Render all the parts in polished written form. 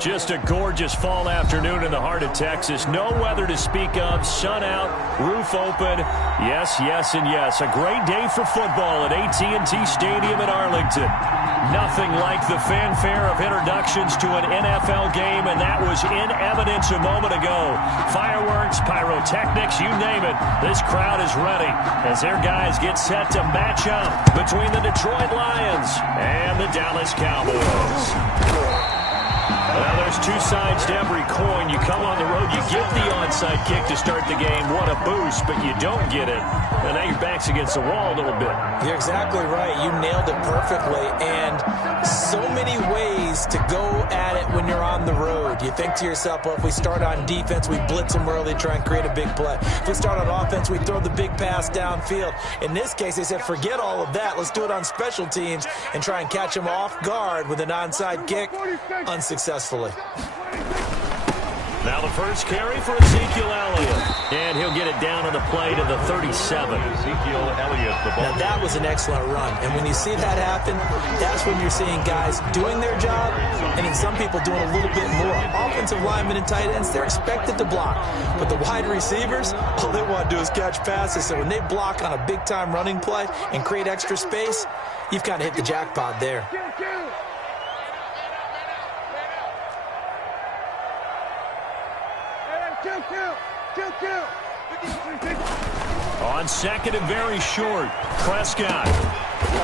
Just a gorgeous fall afternoon in the heart of Texas. No weather to speak of. Sun out, roof open. Yes, yes, and yes. A great day for football at AT&T Stadium in Arlington. Nothing like the fanfare of introductions to an NFL game, and that was in evidence a moment ago. Fireworks, pyrotechnics, you name it. This crowd is ready as their guys get set to match up between the Detroit Lions and the Dallas Cowboys. Well, there's two sides to every coin. You come on the road, you get the onside kick to start the game. What a boost, but you don't get it. And now your back's against the wall a little bit. You're exactly right. You nailed it perfectly. And so many ways to go at it when you're on the road. You think to yourself, well, if we start on defense, we blitz them early, try and create a big play. If we start on offense, we throw the big pass downfield. In this case, they said, forget all of that. Let's do it on special teams and try and catch them off guard with an onside kick. Unsuccessful. Now the first carry for Ezekiel Elliott. And he'll get it down on the play to the 37. Ezekiel Elliott, the ball. Now that was an excellent run. And when you see that happen, that's when you're seeing guys doing their job and then some people doing a little bit more. Offensive linemen and tight ends, they're expected to block. But the wide receivers, all they want to do is catch passes. So when they block on a big-time running play and create extra space, you've kind of hit the jackpot there. On second and very short, Prescott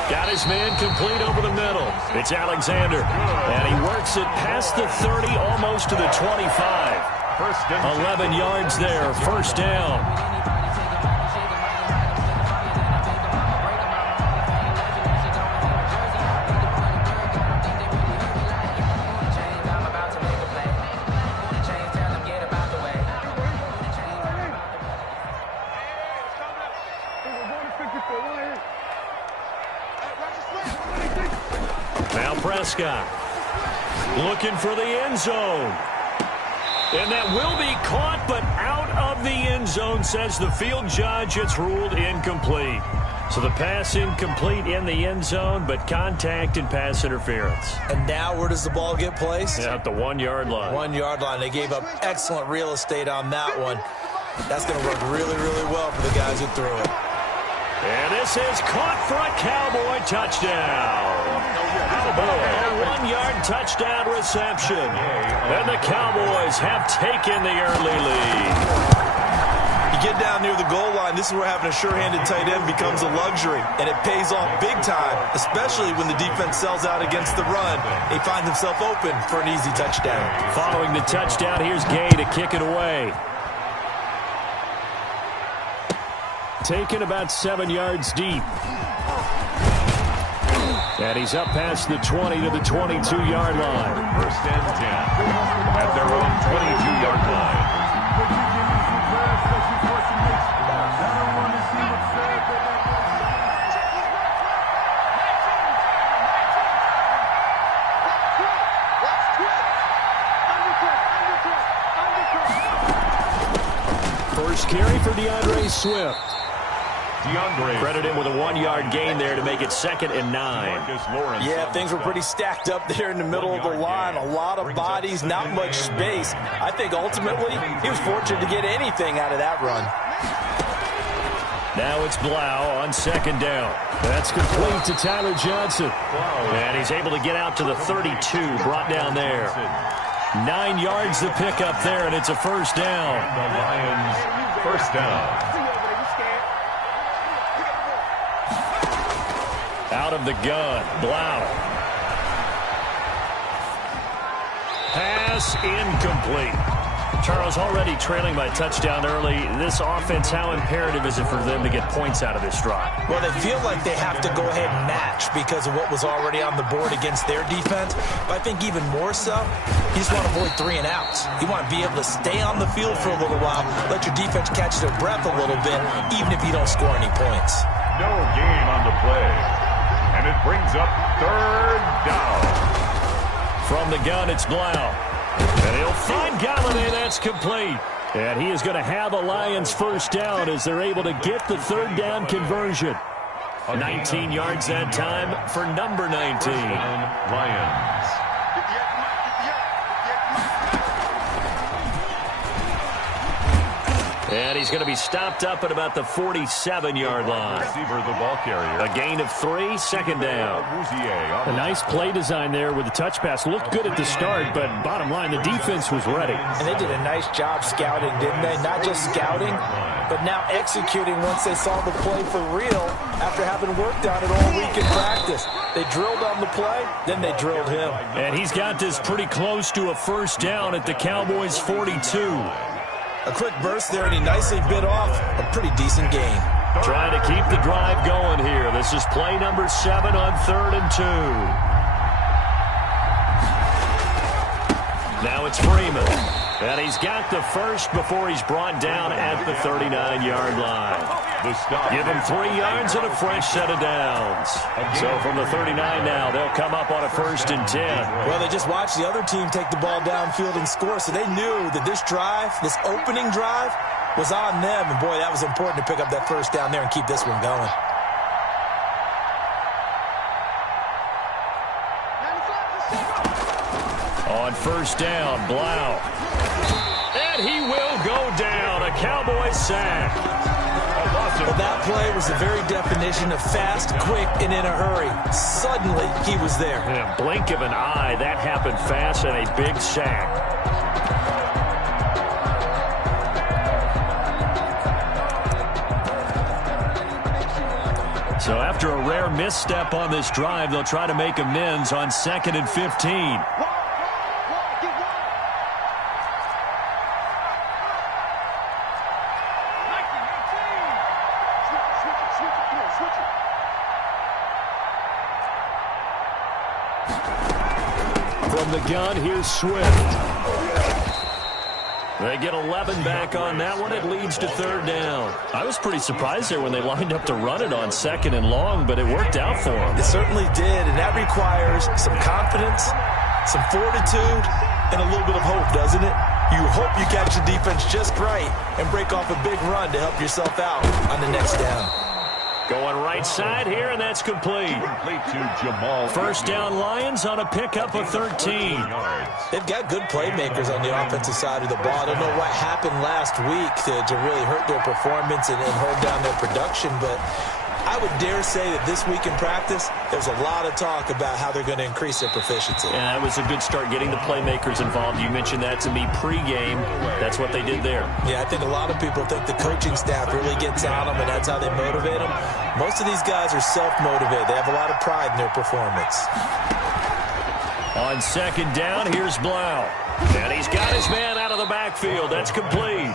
got his man complete over the middle. It's Alexander, and he works it past the 30, almost to the 25. 11 yards there, first down. Now Prescott looking for the end zone. And that will be caught, but out of the end zone, says the field judge. It's ruled incomplete. So the pass incomplete in the end zone, but contact and pass interference. And now where does the ball get placed? Yeah, at the 1 yard line. 1 yard line. They gave up excellent real estate on that one. That's going to work really, really well for the guys who threw it. And this is caught for a Cowboy touchdown. A 1 yard touchdown reception. And the Cowboys have taken the early lead. You get down near the goal line, this is where having a sure-handed tight end becomes a luxury. And it pays off big time, especially when the defense sells out against the run. He finds himself open for an easy touchdown. Following the touchdown, here's Gay to kick it away. Taken about 7 yards deep. And he's up past the 20 to the 22-yard line. First and 10 at their own 22-yard line. First carry for DeAndre Swift. Credit him with a 1 yard gain there to make it 2nd and 9. Yeah, things were pretty stacked up there in the middle of the line. A lot of bodies, not much space. I think ultimately he was fortunate to get anything out of that run. Now it's Blau on 2nd down. That's complete to Tyler Johnson. And he's able to get out to the 32, brought down there. 9 yards to pick up there, and it's a first down. The Lions, first down. Out of the gun, Blau. Pass incomplete. Charles, already trailing by touchdown early. This offense, how imperative is it for them to get points out of this drive? Well, they feel like they have to go ahead and match because of what was already on the board against their defense. But I think even more so, you just want to avoid 3 and outs. You want to be able to stay on the field for a little while, let your defense catch their breath a little bit, even if you don't score any points. No game on the play. And it brings up 3rd down. From the gun, it's Blau. And he'll find Galladay. That's complete. And he is going to have a Lions first down as they're able to get the 3rd down conversion. 19 yards that time for number 19. Lions. And he's going to be stopped up at about the 47-yard line. Receiver, the ball carrier. A gain of 3, second down. A nice play design there with the touch pass. Looked good at the start, but bottom line, the defense was ready. And they did a nice job scouting, didn't they? Not just scouting, but now executing once they saw the play for real after having worked on it all week in practice. They drilled on the play, then they drilled him. And he's got this pretty close to a first down at the Cowboys' 42. A quick burst there, and he nicely bit off a pretty decent gain. Trying to keep the drive going here. This is play number 7 on 3rd and 2. Now it's Freeman. And he's got the first before he's brought down at the 39-yard line. Give him 3 yards and a fresh set of downs. So from the 39 now, they'll come up on a 1st and 10. Well, they just watched the other team take the ball downfield and score, so they knew that this drive, this opening drive, was on them. And, boy, that was important to pick up that first down there and keep this one going. On 1st down, Blau. And he will go down. A Cowboy sack. Well, that play was the very definition of fast, quick, and in a hurry. Suddenly, he was there. In a blink of an eye, that happened fast and a big sack. So after a rare misstep on this drive, they'll try to make amends on 2nd and 15. From the gun, here's Swift. They get 11 back on that one. It leads to 3rd down. I was pretty surprised there when they lined up to run it on 2nd and long, but it worked out for them. It certainly did, and that requires some confidence, some fortitude, and a little bit of hope, doesn't it? You hope you catch the defense just right and break off a big run to help yourself out on the next down. Going right side here, and that's complete. Complete to Jamal. 1st down Lions on a pickup of 13. They've got good playmakers on the offensive side of the ball. I don't know what happened last week to really hurt their performance and hold down their production, but I would dare say that this week in practice, there's a lot of talk about how they're going to increase their proficiency. And that was a good start getting the playmakers involved. You mentioned that to me pregame. That's what they did there. Yeah, I think a lot of people think the coaching staff really gets on them, and that's how they motivate them. Most of these guys are self-motivated. They have a lot of pride in their performance. On 2nd down, here's Blau. And he's got his man out of the backfield. That's complete.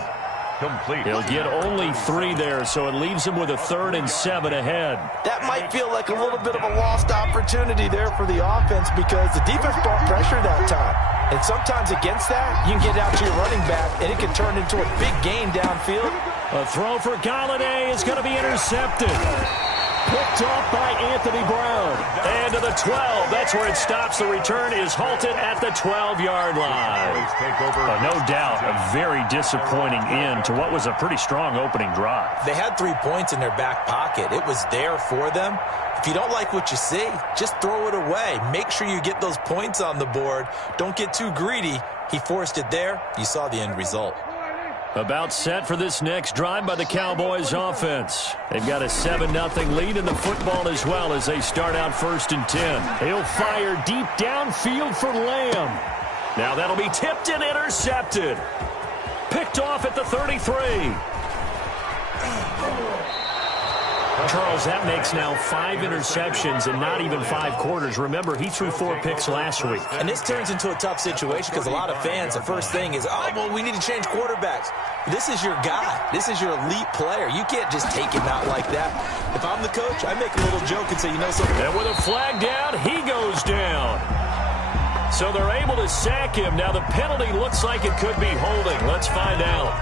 He'll get only 3 there, so it leaves him with a 3rd and 7 ahead. That might feel like a little bit of a lost opportunity there for the offense because the defense brought pressure that time. And sometimes against that, you can get out to your running back, and it can turn into a big gain downfield. A throw for Galladay is going to be intercepted. Picked off by Anthony Brown. And to the 12. That's where it stops. The return is halted at the 12-yard line. No doubt, a very disappointing end to what was a pretty strong opening drive. They had 3 points in their back pocket. It was there for them. If you don't like what you see, just throw it away. Make sure you get those points on the board. Don't get too greedy. He forced it there. You saw the end result. About set for this next drive by the Cowboys offense. They've got a 7-0 lead in the football as well as they start out 1st and 10. He'll fire deep downfield for Lamb. Now that'll be tipped and intercepted. Picked off at the 33. Charles, that makes now 5 interceptions and not even 5 quarters. Remember, he threw 4 picks last week. And this turns into a tough situation because a lot of fans, the first thing is, oh, well, we need to change quarterbacks. This is your guy. This is your elite player. You can't just take him out like that. If I'm the coach, I make a little joke and say, you know something? And with a flag down, he goes down. So they're able to sack him. Now the penalty looks like it could be holding. Let's find out.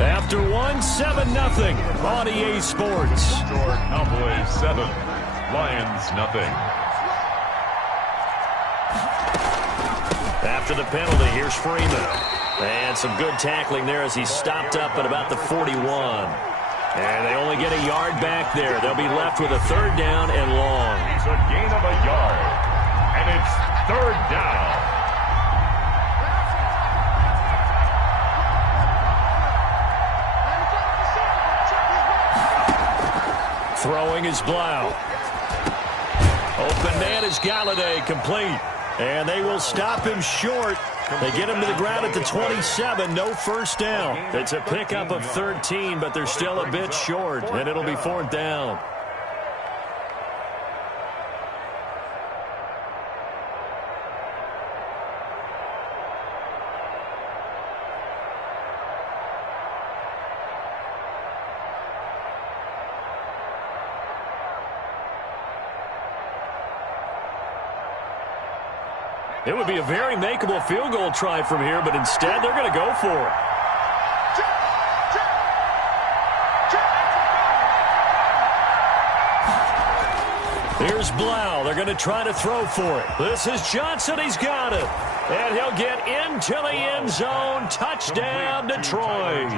After 7-0 on EA Sports. Cowboys 7, Lions nothing. After the penalty, here's Freeman. And some good tackling there as he stopped up at about the 41. And they only get a yard back there. They'll be left with a 3rd down and long. It's a gain of a yard. And it's 3rd down. Throwing is Blau. Open man is Galladay, complete. And they will stop him short. They get him to the ground at the 27, no first down. It's a pickup of 13, but they're still a bit short, and it'll be 4th down. It would be a very makeable field goal try from here, but instead they're going to go for it. Here's Blau. They're going to try to throw for it. This is Johnson. He's got it. And he'll get into the end zone. Touchdown, Detroit.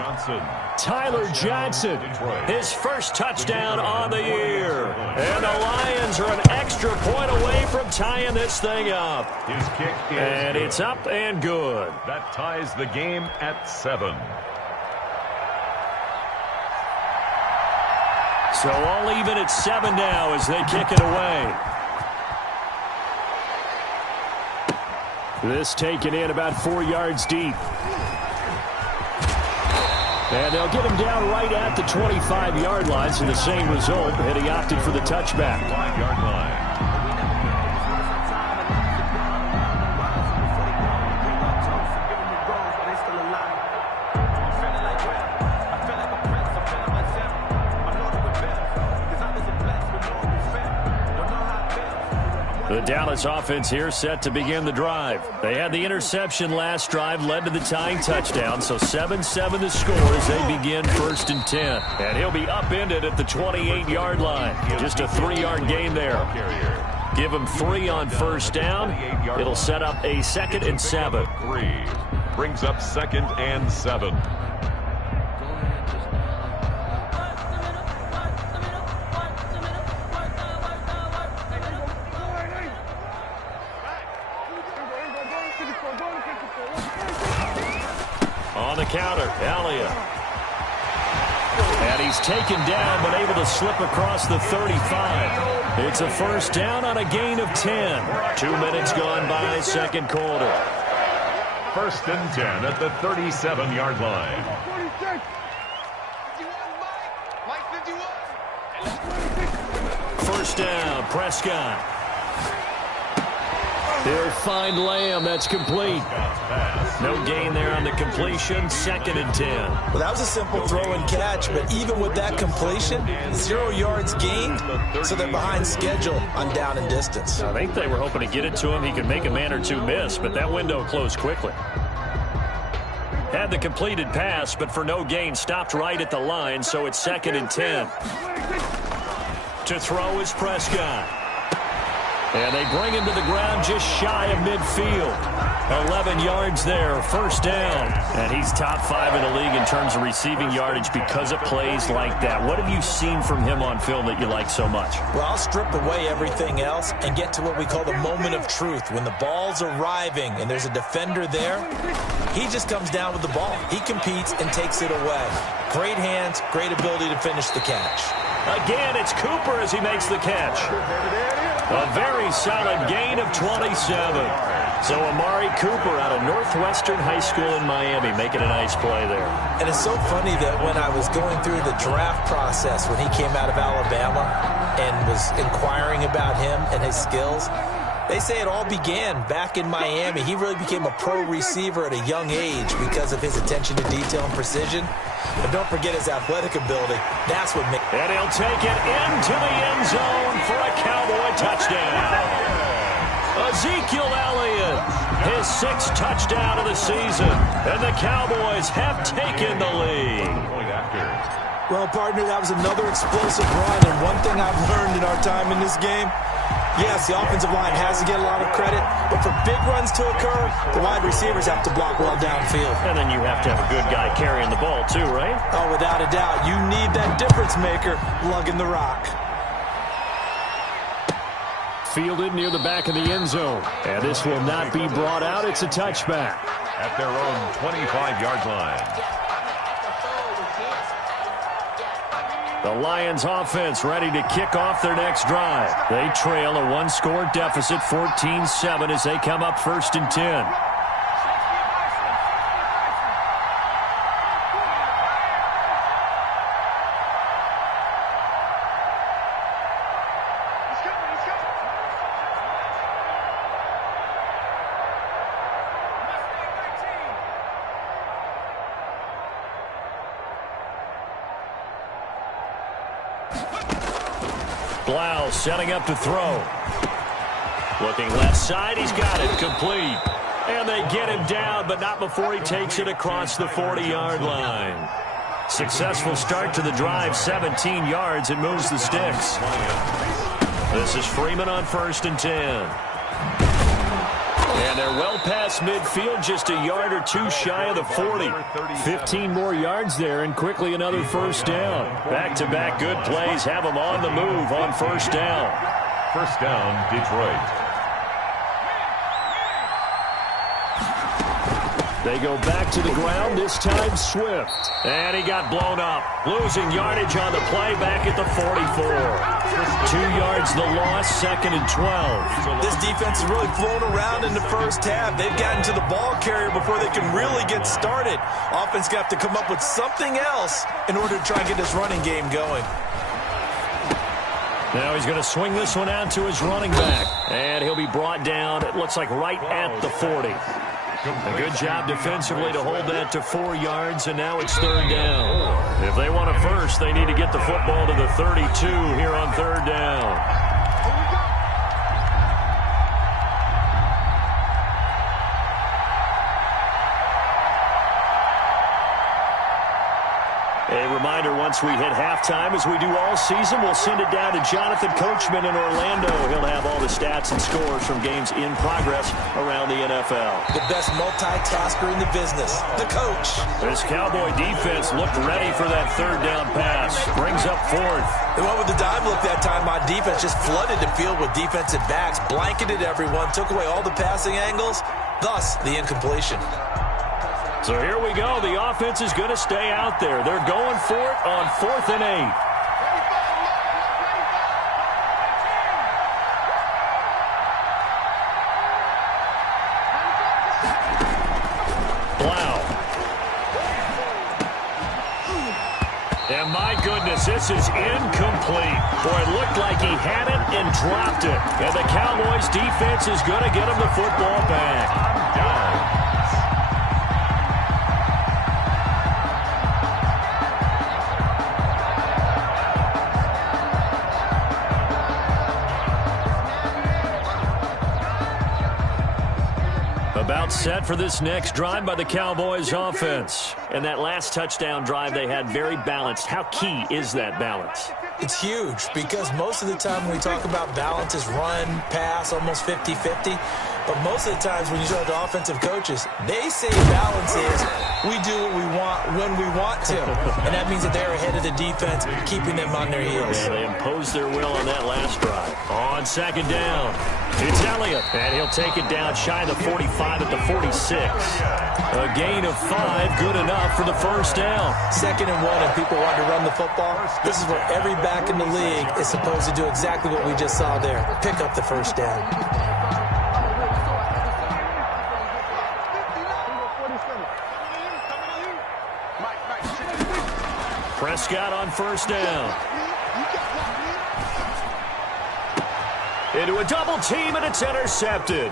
Tyler Johnson, his first touchdown on the year. And the Lions are an extra point away from tying this thing up. His kick is and it's up and good. That ties the game at 7. So all even at 7 now as they kick it away. This taken in about 4 yards deep. And they'll get him down right at the 25-yard line, so the same result, and he opted for the touchback. 5-yard line. The Dallas offense here set to begin the drive. They had the interception last drive, led to the tying touchdown, so 7-7 the score as they begin 1st and 10. And he'll be upended at the 28-yard line. Just a 3-yard gain there. Give him 3 on first down. It'll set up a 2nd and 7. 3 brings up 2nd and 7. On the counter, Elliott. And he's taken down, but able to slip across the 35. It's a first down on a gain of 10. 2 minutes gone by, second quarter. 1st and 10 at the 37-yard line. First down, Prescott. He'll find Lamb. That's complete. No gain there on the completion. 2nd and 10. Well, that was a simple throw and catch, but even with that completion, 0 yards gained, so they're behind schedule on down and distance. I think they were hoping to get it to him. He could make a man or two miss, but that window closed quickly. Had the completed pass, but for no gain, stopped right at the line, so it's 2nd and 10. To throw is Prescott. And they bring him to the ground just shy of midfield. 11 yards there, first down. And he's top 5 in the league in terms of receiving yardage because of plays like that. What have you seen from him on film that you like so much? Well, I'll strip away everything else and get to what we call the moment of truth. When the ball's arriving and there's a defender there, he just comes down with the ball. He competes and takes it away. Great hands, great ability to finish the catch. Again, it's Cooper as he makes the catch. A very solid gain of 27. So Amari Cooper out of Northwestern High School in Miami making a nice play there. And it's so funny that when I was going through the draft process when he came out of Alabama and was inquiring about him and his skills, they say it all began back in Miami. He really became a pro receiver at a young age because of his attention to detail and precision. But don't forget his athletic ability. That's what makes... And he'll take it into the end zone for a Cowboy touchdown. Ezekiel Elliott, his 6th touchdown of the season. And the Cowboys have taken the lead. Well, partner, that was another explosive run. And one thing I've learned in our time in this game, yes, the offensive line has to get a lot of credit, but for big runs to occur, the wide receivers have to block well downfield. And then you have to have a good guy carrying the ball too, right? Oh, without a doubt. You need that difference maker lugging the rock. Fielded near the back of the end zone. And this will not be brought out. It's a touchback. At their own 25-yard line. The Lions offense ready to kick off their next drive. They trail a one-score deficit, 14-7, as they come up 1st and 10. Blau setting up to throw. Looking left side, he's got it, complete. And they get him down, but not before he takes it across the 40-yard line. Successful start to the drive, 17 yards, and moves the sticks. This is Freeman on 1st and 10. And they're well past midfield, just a yard or two shy of the 40. 15 more yards there, and quickly another first down. Back-to-back good plays have them on the move on first down. First down, Detroit. They go back to the ground, this time Swift. And he got blown up. Losing yardage on the play back at the 44. 2 yards the loss, 2nd and 12. This defense is really flown around in the first half. They've gotten to the ball carrier before they can really get started. Offense got to come up with something else in order to try and get this running game going. Now he's going to swing this one out to his running back. And he'll be brought down, it looks like right at the 40. A good job defensively to hold that to 4 yards, and now it's 3rd down. If they want a first, they need to get the football to the 32 here on 3rd down. A reminder, once we hit halftime, as we do all season, we'll send it down to Jonathan Coachman in Orlando. He'll have all the stats and scores from games in progress around the NFL. The best multitasker in the business, the coach. This Cowboy defense looked ready for that 3rd down pass. Brings up 4th. They went with the dime look that time on defense, just flooded the field with defensive backs, blanketed everyone, took away all the passing angles, thus the incompletion. So here we go. The offense is going to stay out there. They're going for it on 4th and 8. Blau. And my goodness, this is incomplete. Boy, it looked like he had it and dropped it. And the Cowboys defense is going to get him the football back. About set for this next drive by the Cowboys offense. And that last touchdown drive they had very balanced. How key is that balance? It's huge because most of the time when we talk about balance is run, pass, almost 50-50. But most of the times when you talk to offensive coaches, they say balance is we do what we want when we want to. And that means that they're ahead of the defense, keeping them on their heels. Yeah, they imposed their will on that last drive. On 2nd down, it's Elliott. And he'll take it down shy of the 45 at the 46. A gain of 5, good enough for the first down. 2nd and 1, and people want to run the football. This is where every back in the league is supposed to do exactly what we just saw there. Pick up the first down. Prescott on 1st down. Into a double team, and it's intercepted.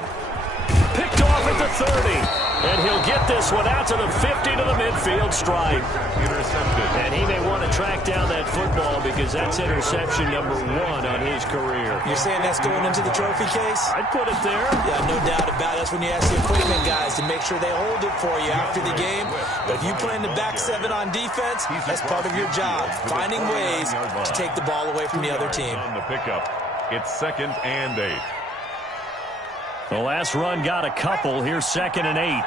Picked off at the 30. And he'll get this one out to the 50 to the midfield stripe. Intercepted. And he may want to track down that football because that's interception number 1 on his career. You're saying that's going into the trophy case? I'd put it there. Yeah, no doubt about it. That's when you ask the equipment guys to make sure they hold it for you after the game. But if you play in the back 7 on defense, that's part of your job, finding ways to take the ball away from the other team. On the pickup, it's 2nd and 8. The last run got a couple. Here's 2nd and 8.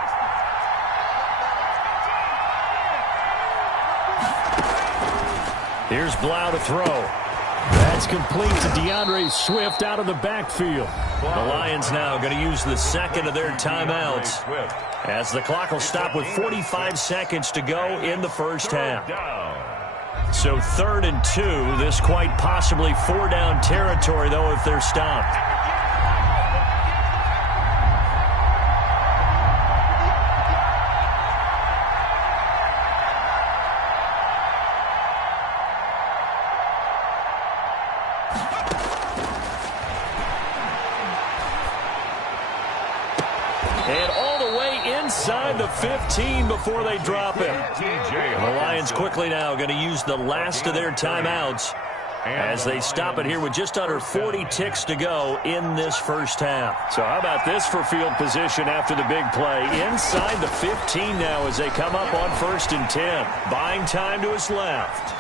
Here's Blau to throw. That's complete to DeAndre Swift out of the backfield. The Lions now going to use the 2nd of their timeouts as the clock will stop with 45 seconds to go in the first half. So 3rd and 2. This quite possibly 4-down territory, though, if they're stopped. And all the way inside the 15 before they drop him. The Lions quickly now going to use the last of their timeouts as they stop it here with just under 40 ticks to go in this first half. So how about this for field position after the big play? Inside the 15 now as they come up on 1st and 10. Buying time to his left.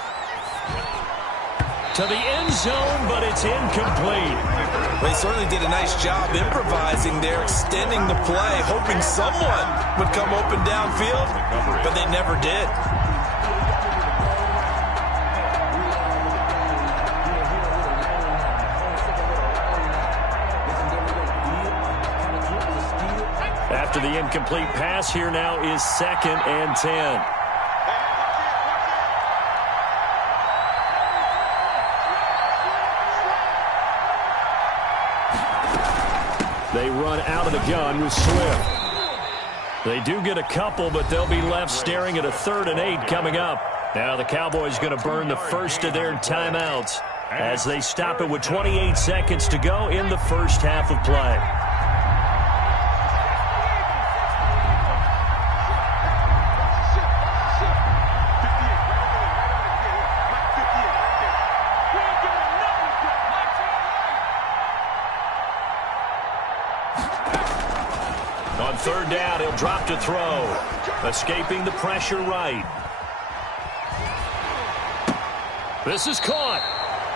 To the end zone, but it's incomplete. They certainly did a nice job improvising there, extending the play, hoping someone would come open downfield, but they never did. After the incomplete pass, here now is 2nd and 10. They run out of the gun with Swift. They do get a couple, but they'll be left staring at a 3rd and 8 coming up. Now the Cowboys going to burn the first of their timeouts as they stop it with 28 seconds to go in the first half of play. On 3rd down, he'll drop to throw. Escaping the pressure right. This is caught.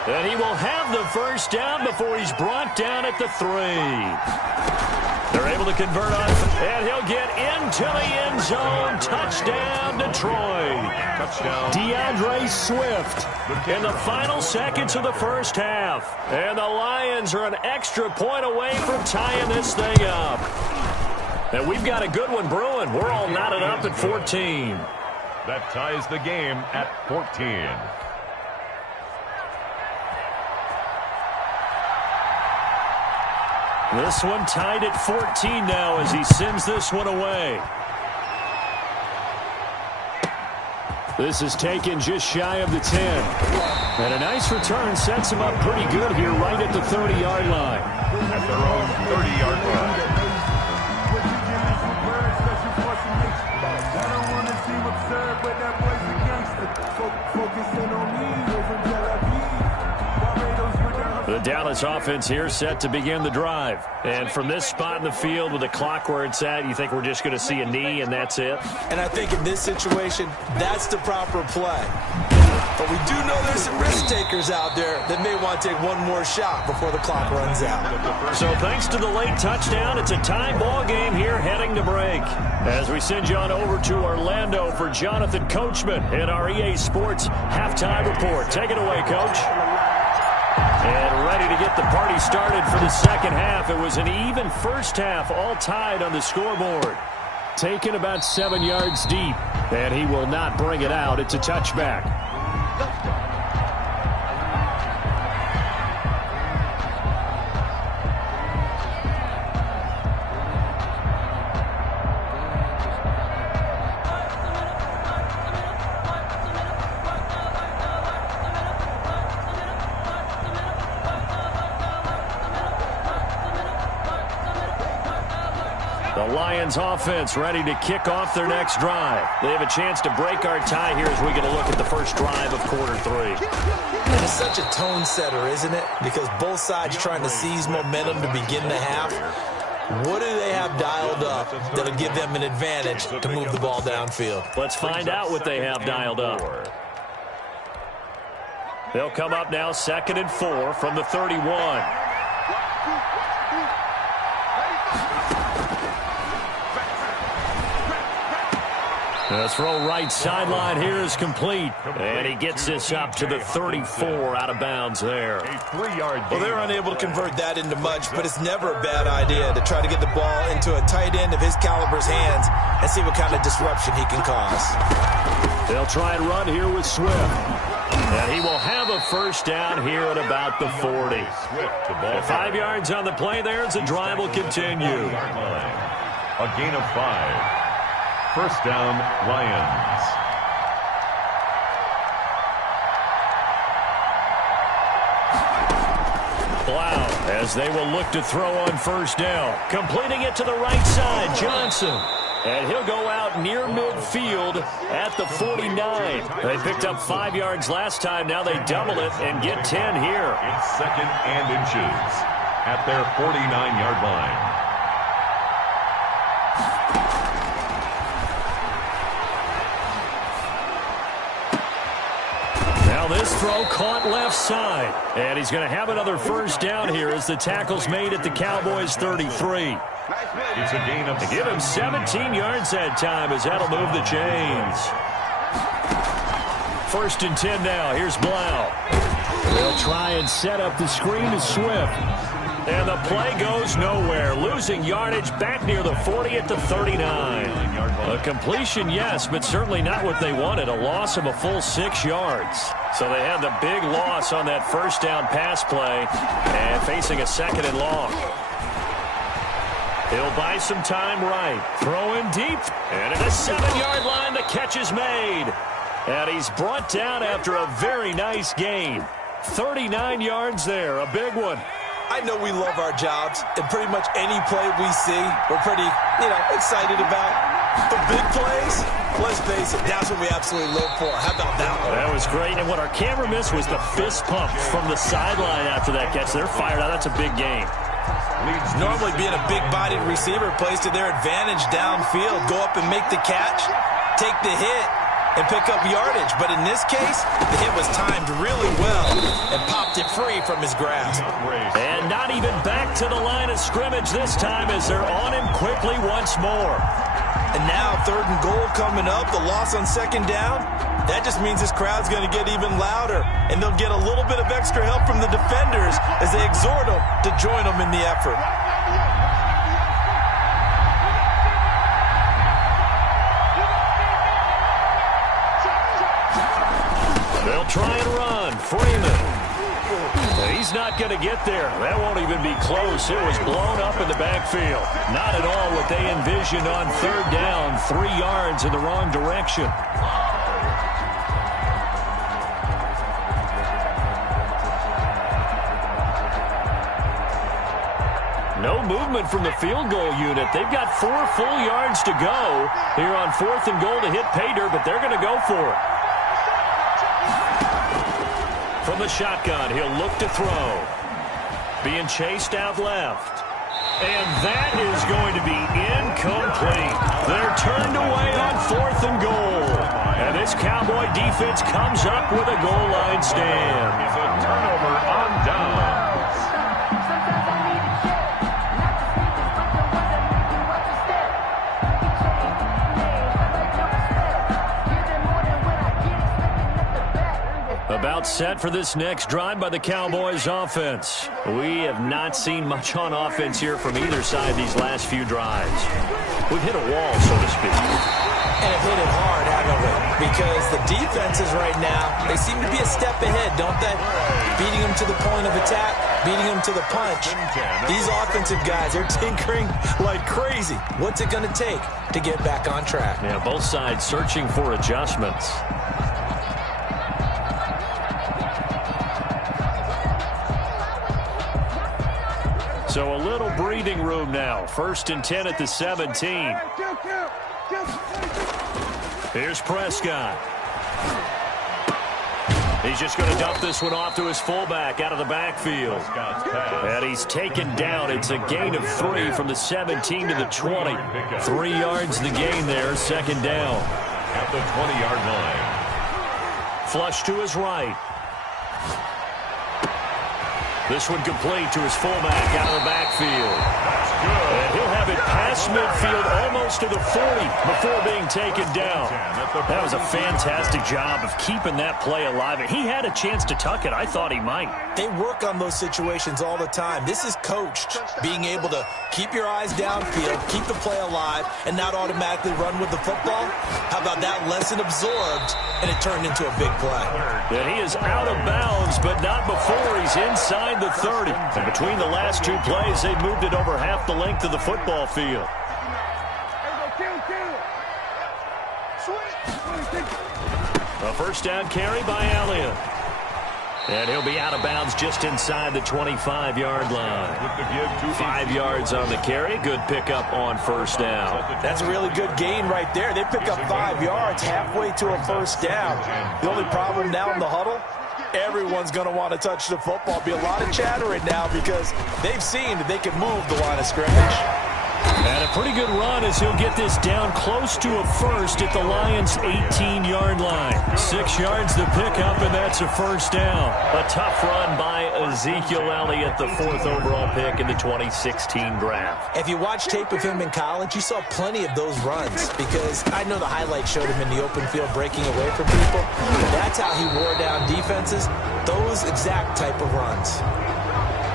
And he will have the first down before he's brought down at the 3. They're able to convert on, and he'll get into the end zone. Touchdown, Detroit. Touchdown. DeAndre Swift in the final seconds of the first half. And the Lions are an extra point away from tying this thing up. And we've got a good one brewing. We're all knotted up at 14. That ties the game at 14. This one tied at 14 now as he sends this one away. This is taken just shy of the 10. And a nice return sets him up pretty good here right at the 30-yard line. At their own 30-yard line. The Dallas offense here set to begin the drive. And from this spot in the field with the clock where it's at, you think we're just going to see a knee and that's it? And I think in this situation, that's the proper play. But we do know there's some risk takers out there that may want to take one more shot before the clock runs out. So thanks to the late touchdown, it's a tie ball game here heading to break. As we send you on over to Orlando for Jonathan Coachman in our EA Sports halftime report. Take it away, Coach. And ready to get the party started for the second half. It was an even first half, all tied on the scoreboard. Taken about 7 yards deep, and he will not bring it out. It's a touchback. The Lions offense ready to kick off their next drive. They have a chance to break our tie here as we get a look at the first drive of quarter 3. It's such a tone setter, isn't it? Because both sides trying to seize momentum to begin the half. What do they have dialed up that'll give them an advantage to move the ball downfield? Let's find out what they have dialed up. They'll come up now 2nd and 4 from the 31. The throw right sideline here is complete. And he gets this up to the 34 out of bounds there. Well, they're unable to convert that into much, but it's never a bad idea to try to get the ball into a tight end of his caliber's hands and see what kind of disruption he can cause. They'll try and run here with Swift. And he will have a first down here at about the 40. And 5 yards on the play there as the drive will continue. A gain of 5. First down, Lions. Blau, as they will look to throw on first down. Completing it to the right side, Johnson. And he'll go out near midfield at the 49. They picked up 5 yards last time. Now they double it and get 10 here. It's second and inches at their 49-yard line. This throw caught left side. And he's going to have another first down here as the tackle's made at the Cowboys' 33. It's a gain of They give him 17 yards that time as that'll move the chains. First and 10 now. Here's Blau. They'll try and set up the screen to Swift. And the play goes nowhere. Losing yardage back near the 40 at the 39. A completion, yes, but certainly not what they wanted. A loss of a full 6 yards. So they had the big loss on that first down pass play and facing a second and long. He'll buy some time right. Throwing deep. And at the 7-yard line, the catch is made. And he's brought down after a very nice gain. 39 yards there, a big one. I know we love our jobs, and pretty much any play we see, we're pretty, excited about. The big plays, let's face it, that's what we absolutely live for. How about that one? That was great, and what our camera missed was the fist pump from the sideline after that catch. They're fired out. That's a big game. Normally being a big-bodied receiver plays to their advantage downfield. Go up and make the catch, take the hit, and pick up yardage. But in this case, the hit was timed really well and popped it free from his grasp. And not even back to the line of scrimmage this time as they're on him quickly once more. And now 3rd and goal coming up, the loss on 2nd down. That just means this crowd's going to get even louder, and they'll get a little bit of extra help from the defenders as they exhort them to join them in the effort. They'll try and run. Freeman. He's not going to get there. That won't even be close. It was blown up in the backfield. Not at all what they envisioned on 3rd down. 3 yards in the wrong direction. No movement from the field goal unit. They've got 4 full yards to go here on 4th and goal to hit pay dirt, but they're going to go for it. From the shotgun, he'll look to throw. Being chased out left. And that is going to be incomplete. They're turned away on 4th and goal. And this Cowboy defense comes up with a goal line stand. It's a turnover on downs. About set for this next drive by the Cowboys offense. We have not seen much on offense here from either side these last few drives. We've hit a wall, so to speak. And have hit it hard, haven't we? Because the defenses right now, they seem to be a step ahead, don't they? Beating them to the point of attack, beating them to the punch. These offensive guys, they're tinkering like crazy. What's it going to take to get back on track? Yeah, both sides searching for adjustments. So a little breathing room now. 1st and 10 at the 17. Here's Prescott. He's just going to dump this one off to his fullback out of the backfield. And he's taken down. It's a gain of 3 from the 17 to the 20. 3 yards the gain there, 2nd down. At the 20-yard line. Flush to his right. This one complete to his fullback out of the backfield. And he'll have it past across midfield, almost to the 40 before being taken down. That was a fantastic job of keeping that play alive. He had a chance to tuck it. I thought he might. They work on those situations all the time. This is coached, being able to keep your eyes downfield, keep the play alive, and not automatically run with the football. How about that lesson absorbed, and it turned into a big play? And he is out of bounds, but not before he's inside the 30. And between the last two plays, they moved it over half the length of the football field. A first down carry by Elliott. And he'll be out of bounds just inside the 25-yard line. 5 yards on the carry. Good pickup on first down. That's a really good gain right there. They pick up 5 yards halfway to a first down. The only problem now in the huddle, everyone's going to want to touch the football. Be a lot of chattering now because they've seen that they can move the line of scrimmage. And a pretty good run as he'll get this down close to a first at the Lions' 18-yard line. 6 yards the pickup, and that's a first down. A tough run by Ezekiel Elliott, the 4th overall pick in the 2016 draft. If you watch tape of him in college, you saw plenty of those runs because I know the highlights showed him in the open field breaking away from people. That's how he wore down defenses, those exact type of runs.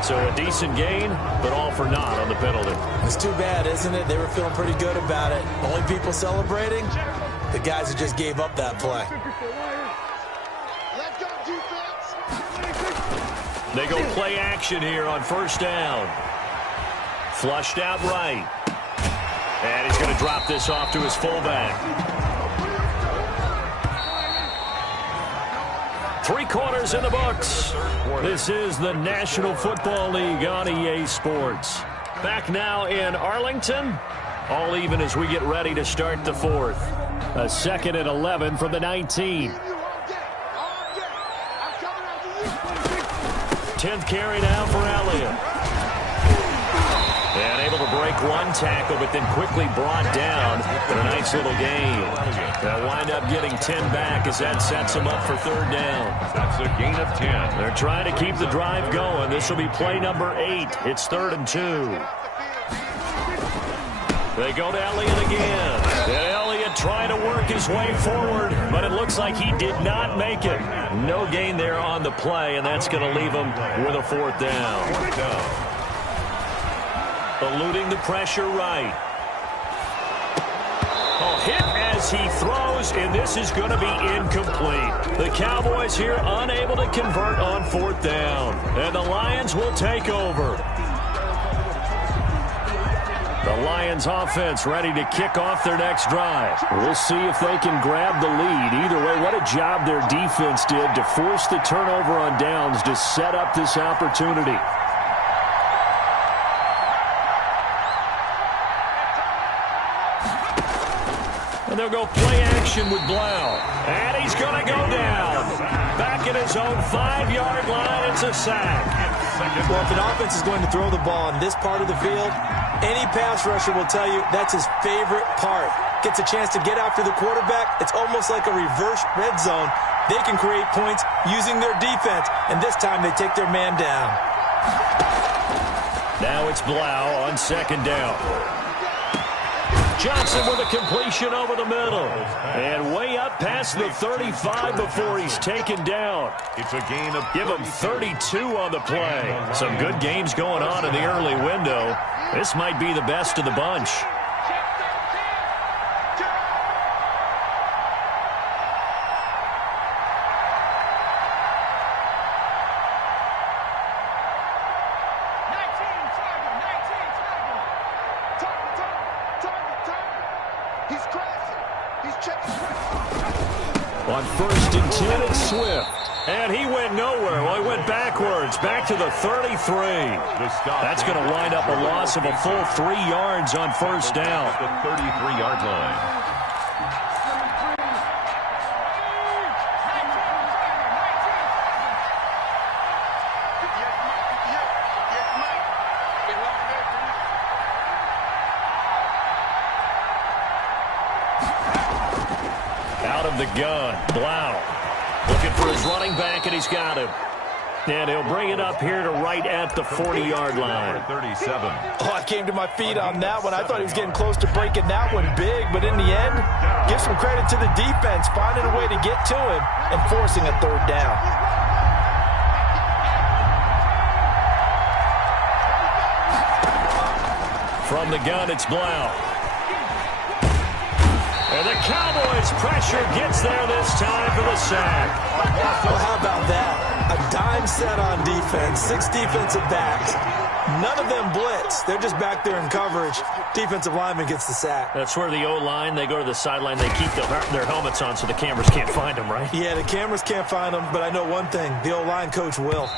So a decent gain, but all for naught on the penalty. It's too bad, isn't it? They were feeling pretty good about it. Only people celebrating, the guys who just gave up that play. They go play action here on first down. Flushed out right. And he's going to drop this off to his fullback. 3 quarters in the books. This is the National Football League on EA Sports. Back now in Arlington. All even as we get ready to start the 4th. A 2nd and 11 from the 19. 10th carry now for Elliott. And able to break one tackle, but then quickly brought down for a nice little gain. They'll wind up getting 10 back as that sets them up for 3rd down. That's a gain of 10. They're trying to keep the drive going. This will be play number 8. It's 3rd and 2. They go to Elliott again. And Elliott trying to work his way forward, but it looks like he did not make it. No gain there on the play, and that's going to leave him with a 4th down. 4th down. Eluding the pressure right. Oh, hit as he throws, and this is going to be incomplete. The Cowboys here unable to convert on 4th down, and the Lions will take over. The Lions offense ready to kick off their next drive. We'll see if they can grab the lead. Either way, what a job their defense did to force the turnover on downs to set up this opportunity. And they'll go play action with Blau. And he's going to go down. Back at his own 5-yard line, it's a sack. Well, if an offense is going to throw the ball in this part of the field, any pass rusher will tell you that's his favorite part. Gets a chance to get after the quarterback. It's almost like a reverse red zone. They can create points using their defense, and this time they take their man down. Now it's Blau on 2nd down. Johnson with a completion over the middle. And way up past the 35 before he's taken down. It's a gain of Give him 32 on the play. Some good games going on in the early window. This might be the best of the bunch. On 1st and 10, it's Swift. And he went nowhere. Well, he went backwards, back to the 33. That's going to wind up a loss of a full 3 yards on 1st down. the 33-yard line. Out of the gun, Blau looking for his running back, and he's got him. And he'll bring it up here to right at the 40-yard line. 37. Oh, I came to my feet on that one. I thought he was getting close to breaking that one big, but in the end, give some credit to the defense, finding a way to get to him and forcing a third down. From the gun, it's Blau. And the Cowboys' pressure gets there this time for the sack. Well, how about that? A dime set on defense, 6 defensive backs. None of them blitz. They're just back there in coverage. Defensive lineman gets the sack. That's where the O-line, they go to the sideline, they keep their helmets on so the cameras can't find them, right? Yeah, the cameras can't find them, but I know one thing. The O-line coach will.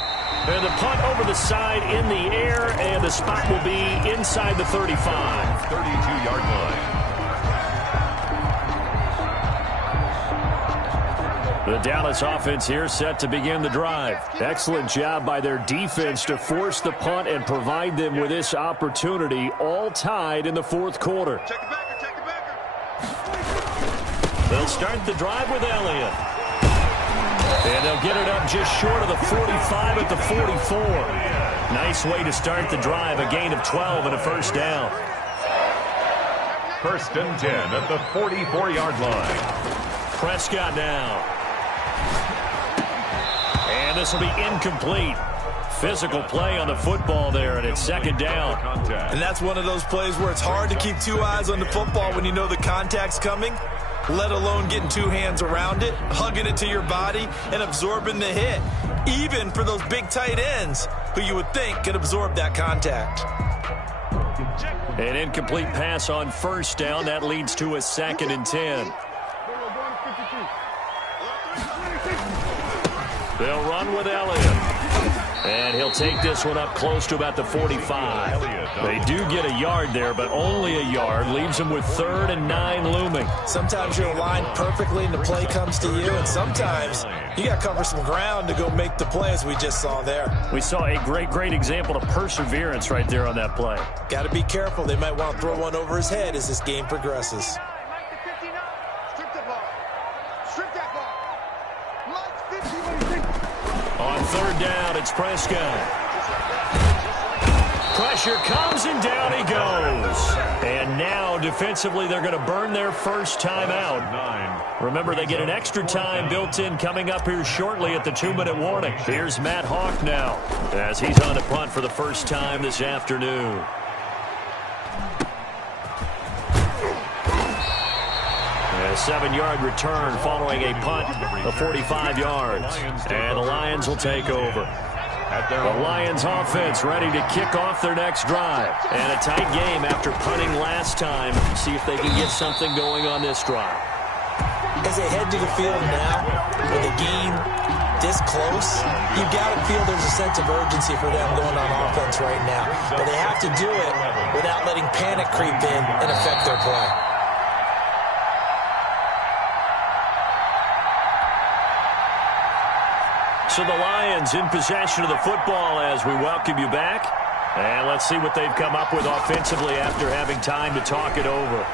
And the punt over the side in the air, and the spot will be inside the 35. 32-yard line. The Dallas offense here set to begin the drive. Excellent job by their defense to force the punt and provide them with this opportunity, all tied in the fourth quarter. They'll start the drive with Elliott. And they'll get it up just short of the 45 at the 44. Nice way to start the drive, a gain of 12 and a first down. 1st and 10 at the 44-yard line. Prescott now. And this will be incomplete. Physical play on the football there, and it's 2nd down. And that's one of those plays where it's hard to keep 2 eyes on the football when you know the contact's coming, let alone getting 2 hands around it, hugging it to your body, and absorbing the hit, even for those big tight ends who you would think could absorb that contact. An incomplete pass on 1st down. That leads to a 2nd and 10. They'll run with Elliott. And he'll take this one up close to about the 45. They do get a yard there, but only a yard. Leaves them with 3rd and 9 looming. Sometimes you're aligned perfectly and the play comes to you, and sometimes you got to cover some ground to go make the play, as we just saw there. We saw a great example of perseverance right there on that play. Got to be careful. They might want to throw one over his head as this game progresses. On 3rd down, it's Prescott. Pressure comes, and down he goes. And now, defensively, they're going to burn their first time out. Remember, they get an extra time built in coming up here shortly at the 2-minute warning. Here's Matt Hawk now as he's on a punt for the first time this afternoon. A 7-yard return following a punt of 45 yards. And the Lions will take over. The Lions offense ready to kick off their next drive. And a tight game after punting last time. See if they can get something going on this drive. As they head to the field now, with the game this close, you've got to feel there's a sense of urgency for them going on offense right now. But they have to do it without letting panic creep in and affect their play. So the Lions in possession of the football as we welcome you back. And let's see what they've come up with offensively after having time to talk it over.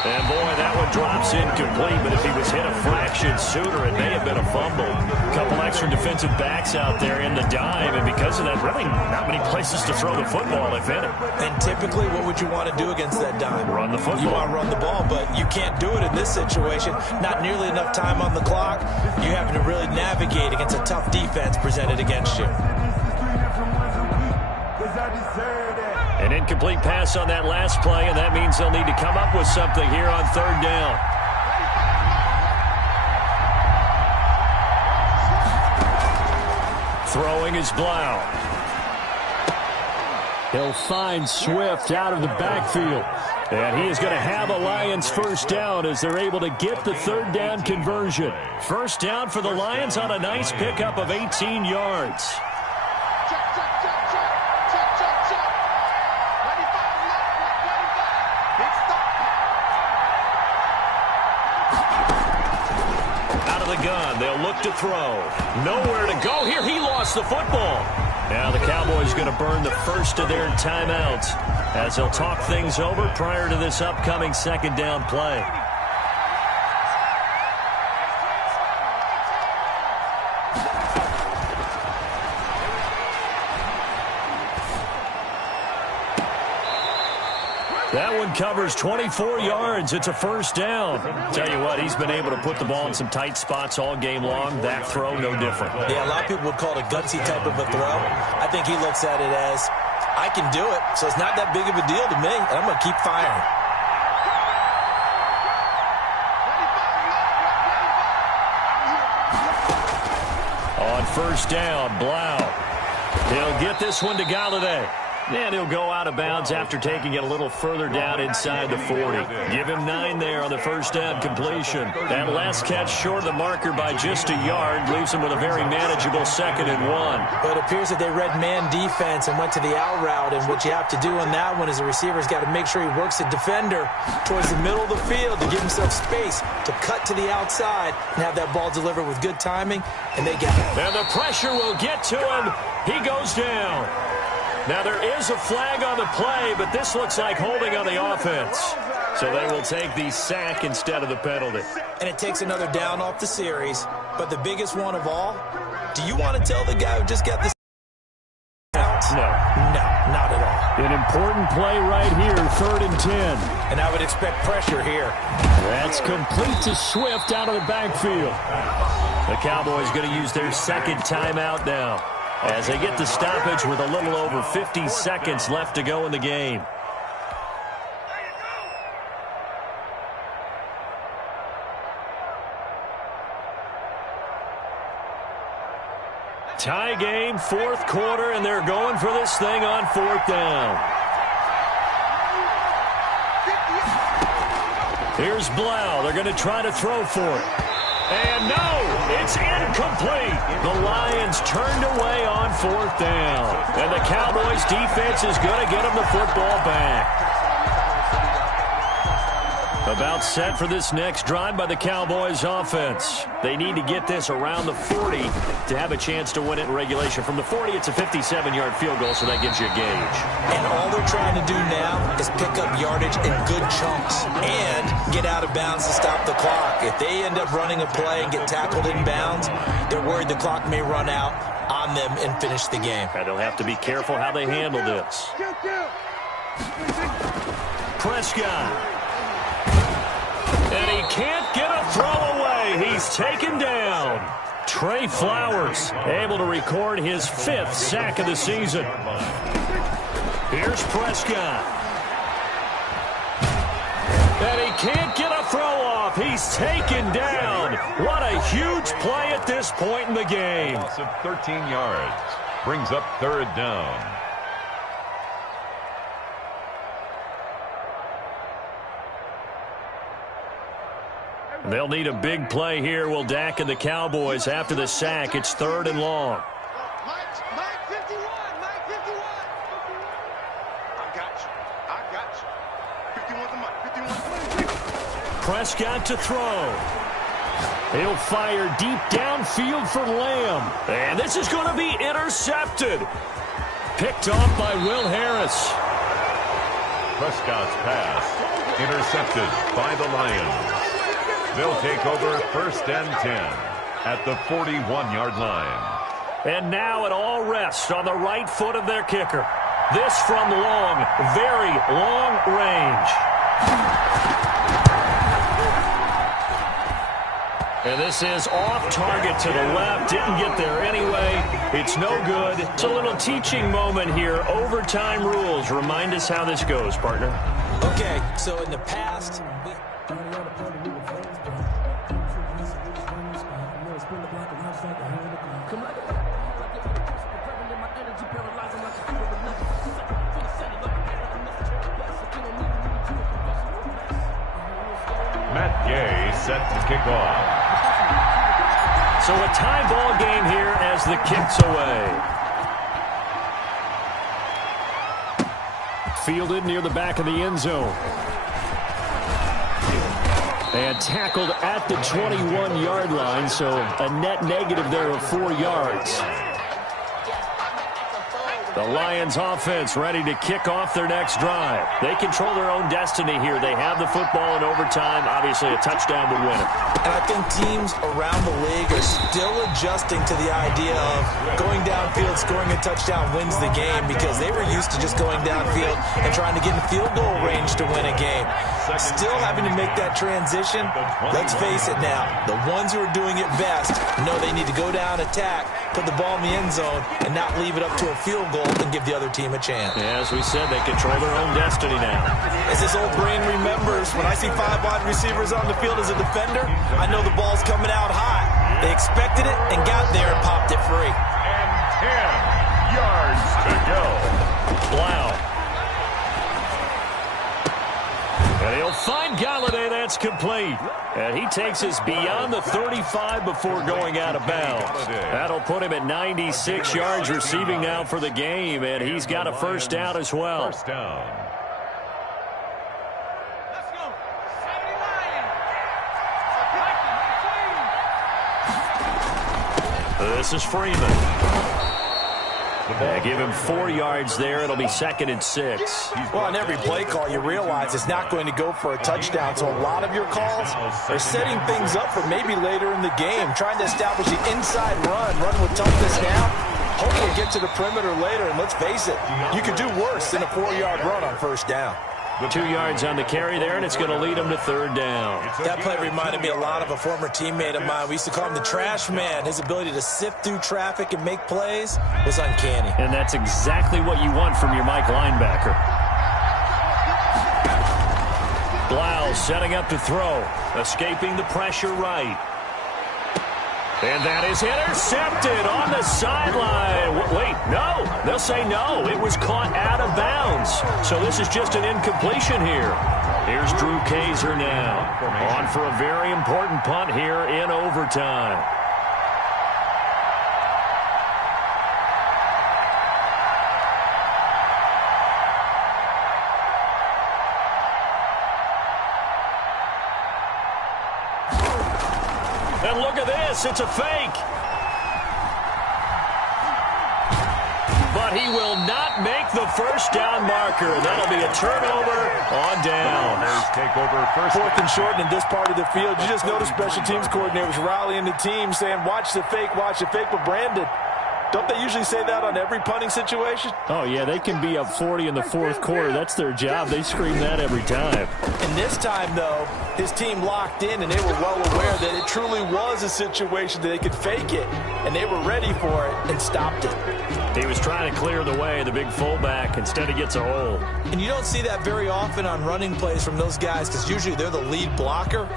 And boy, that one drops incomplete, but if he was hit a fraction sooner, it may have been a fumble. A couple extra defensive backs out there in the dime, and because of that, really not many places to throw the football, if any. And typically, what would you want to do against that dime? Run the football. You want to run the ball, but you can't do it in this situation. Not nearly enough time on the clock. You have to really navigate against a tough defense presented against you. An incomplete pass on that last play, and that means they'll need to come up with something here on 3rd down. Throwing is Blau. He'll find Swift out of the backfield. And he is going to have a Lions first down as they're able to get the 3rd down conversion. First down for the Lions on a nice pickup of 18 yards. They'll look to throw. Nowhere to go here. He lost the football. Now the Cowboys going to burn the first of their timeouts as they'll talk things over prior to this upcoming 2nd down play. That one covers 24 yards. It's a first down. Tell you what, he's been able to put the ball in some tight spots all game long. That throw, no different. Yeah, a lot of people would call it a gutsy type of a throw. I think he looks at it as, I can do it, so it's not that big of a deal to me, and I'm going to keep firing. On first down, Blau. He'll get this one to Galladay. And he'll go out of bounds after taking it a little further down inside the 40. Give him 9 there on the first down completion. That last catch short of the marker by just a yard leaves him with a very manageable 2nd and 1. But it appears that they read man defense and went to the out route. And what you have to do on that one is the receiver's got to make sure he works the defender towards the middle of the field to give himself space to cut to the outside and have that ball delivered with good timing. And they get it. And the pressure will get to him. He goes down. Now, there is a flag on the play, but this looks like holding on the offense. So they will take the sack instead of the penalty. And it takes another down off the series. But the biggest one of all, do you want to tell the guy who just got this out? No. No, not at all. An important play right here, 3rd and 10. And I would expect pressure here. That's complete to Swift out of the backfield. The Cowboys going to use their 2nd timeout now, as they get the stoppage with a little over 50 seconds left to go in the game. Tie game, 4th quarter, and they're going for this thing on 4th down. Here's Blau. They're going to try to throw for it. And no, it's incomplete. The Lions turned away on 4th down. And the Cowboys defense is going to get them the football back. About set for this next drive by the Cowboys offense. They need to get this around the 40 to have a chance to win it in regulation. From the 40, it's a 57-yard field goal, so that gives you a gauge. And all they're trying to do now is pick up yardage in good chunks and get out of bounds to stop the clock. If they end up running a play and get tackled in bounds, they're worried the clock may run out on them and finish the game. And they'll have to be careful how they handle this. Prescott. And he can't get a throw away. He's taken down. Trey Flowers able to record his 5th sack of the season. Here's Prescott. And he can't get a throw off. He's taken down. What a huge play at this point in the game. Loss of 13 yards. Brings up 3rd down. They'll need a big play here. Will Dak and the Cowboys after the sack. It's 3rd and long. Mike 51. I got you. 51 to Mike. 51. Prescott to throw. He'll fire deep downfield for Lamb. And this is going to be intercepted. Picked off by Will Harris. Prescott's pass intercepted by the Lions. They'll take over 1st and 10 at the 41-yard line. And now it all rests on the right foot of their kicker. This from long, very long range. And this is off target to the left. Didn't get there anyway. It's no good. It's a little teaching moment here. Overtime rules. Remind us how this goes, partner. Okay, so in the past, Matt Gay set to kick off. So a tie ball game here as the kick's away. Fielded near the back of the end zone. And tackled at the 21-yard line, so a net negative there of 4 yards. The Lions offense ready to kick off their next drive. They control their own destiny here. They have the football in overtime. Obviously, a touchdown would win it. And I think teams around the league are still adjusting to the idea of going downfield, scoring a touchdown wins the game, because they were used to just going downfield and trying to get in field goal range to win a game. Still having to make that transition. Let's face it now, the ones who are doing it best know they need to go down, attack, put the ball in the end zone, and not leave it up to a field goal and give the other team a chance. Yeah, as we said, they control their own destiny now. As this old brain remembers, when I see 5 wide receivers on the field as a defender, I know the ball's coming out high. They expected it and got there and popped it free. And 10 yards to go. Wow. And he'll find Galladay. That's complete. And he takes us beyond the 35 before going out of bounds. That'll put him at 96 yards receiving now for the game, and he's got a first down as well. First down. This is Freeman. Give him 4 yards there. It'll be 2nd and 6. Well, on every play call, you realize it's not going to go for a touchdown, so a lot of your calls are setting things up for maybe later in the game, trying to establish the inside run with toughness now. Hopefully get to the perimeter later, and let's face it, you could do worse than a 4-yard run on first down. 2 yards on the carry there, and it's going to lead him to 3rd down. That play reminded me a lot of a former teammate of mine. We used to call him the trash man. His ability to sift through traffic and make plays was uncanny. And that's exactly what you want from your Mike linebacker. Blau setting up to throw, escaping the pressure right. And that is intercepted on the sideline. Wait, no. They'll say no. It was caught out of bounds. So this is just an incompletion here. Here's Drew Kaiser now. On for a very important punt here in overtime. And look at this. It's a fake. But he will not make the first down marker. That'll be a turnover on down. Take over first. 4th and short in this part of the field. You just notice special teams coordinators rallying the team, saying, watch the fake, but Brandon, don't they usually say that on every punting situation? Oh, yeah, they can be up 40 in the 4th quarter. That's their job. They scream that every time. And this time, though, his team locked in, and they were well aware that it truly was a situation that they could fake it, and they were ready for it and stopped it. He was trying to clear the way, the big fullback. Instead, he gets a hole. And you don't see that very often on running plays from those guys, because usually they're the lead blocker.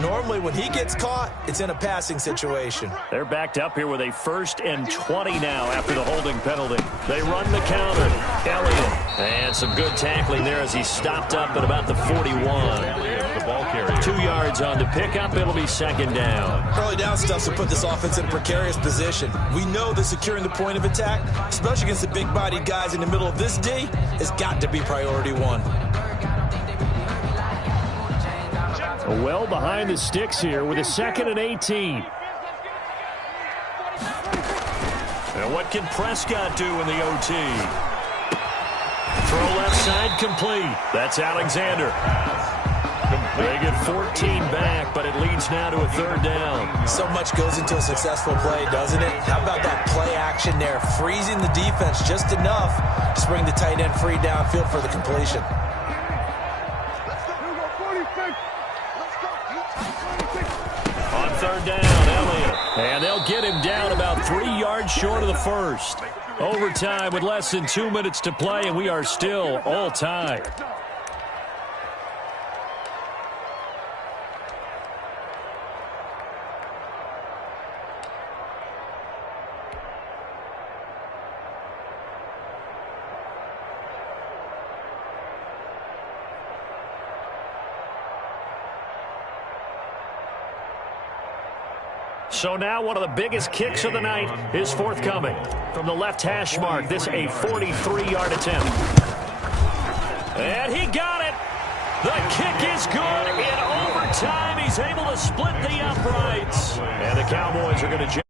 Normally, when he gets caught, it's in a passing situation. They're backed up here with a 1st and 20 now after the holding penalty. They run the counter. Elliott. And some good tackling there as he stopped up at about the 41. The ball carrier. 2 yards on the pickup. It'll be 2nd down. Early down stuff to put this offense in a precarious position. We know that securing the point of attack, especially against the big-bodied guys in the middle of this D, has got to be priority 1. Well behind the sticks here with a 2nd and 18. And what can Prescott do in the OT? Throw left side complete. That's Alexander. They get 14 back, but it leads now to a 3rd down. So much goes into a successful play, doesn't it? How about that play action there, freezing the defense just enough to bring the tight end free downfield for the completion. On 3rd down, Elliott. And they'll get him down about 3 yards short of the 1st. Overtime with less than 2 minutes to play, and we are still all tied. So now one of the biggest kicks of the night is forthcoming. From the left hash mark, this a 43-yard attempt. And he got it. The kick is good. In overtime, he's able to split the uprights. And the Cowboys are going to